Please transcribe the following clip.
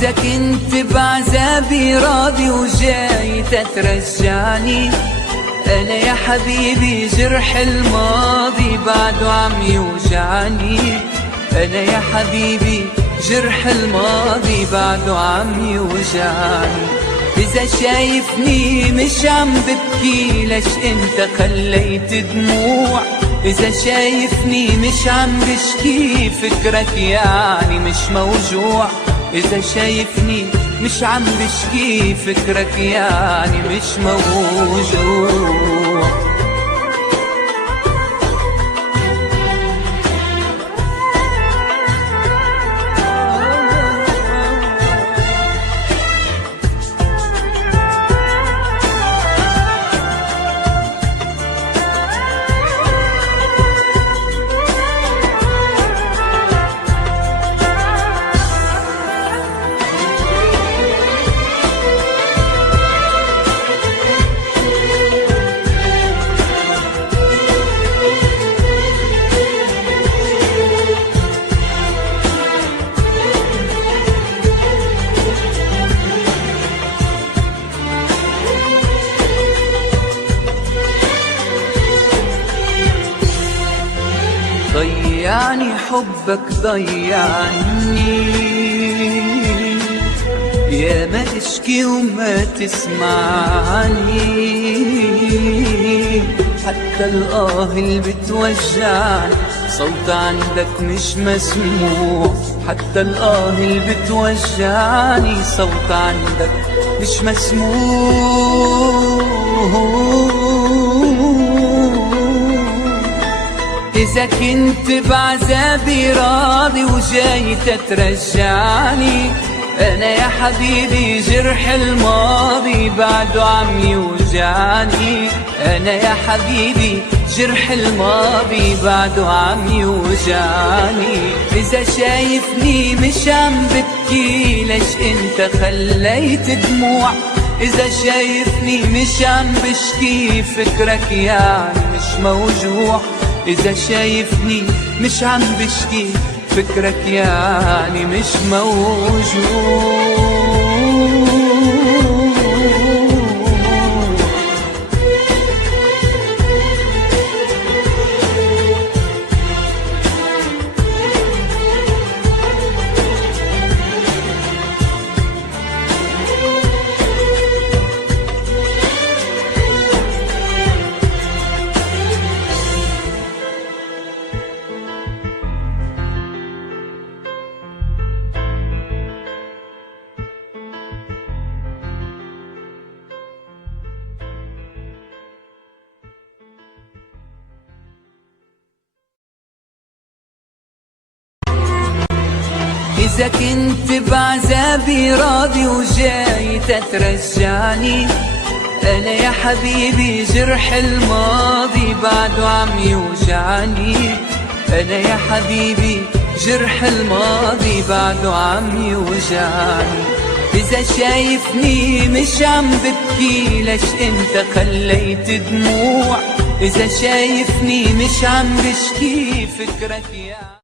إذا كنت بعذابي راضي وجاي تترجعني، أنا يا حبيبي جرح الماضي بعده عم يوجعني. أنا يا حبيبي جرح الماضي بعده عم يوجعني. إذا شايفني مش عم ببكي ليش انت خليت دموع؟ إذا شايفني مش عم بشكي فكرك يعني مش موجوع. إذا شايفني مش عم بشكي فكرك يعني مش موجوع. ضيعني حبك ضيعني، يا ما اشكي وما تسمعني. حتى الآه اللي بتوجعني صوت عندك مش مسموع. حتى الآه اللي بتوجعني صوت عندك مش مسموع. إذا كنت بعذابي راضي وجاي تترجعني، أنا يا حبيبي جرح الماضي بعده عم يوجعني. أنا يا حبيبي جرح الماضي بعده عم يوجعني. إذا شايفني مش عم ببكي ليش انت خليت دموع؟ إذا شايفني مش عم بشكي فكرك يعني مش موجوع. إذا شايفني مش عم بشكي فكرك يعني مش موجود. إذا كنت بعذابي راضي وجاي تترجعني، أنا يا حبيبي جرح الماضي بعده عم يوجعني. أنا يا حبيبي جرح الماضي بعده عم يوجعني. إذا شايفني مش عم ببكي ليش انت خليت دموع؟ إذا شايفني مش عم بشكي فكرك يعني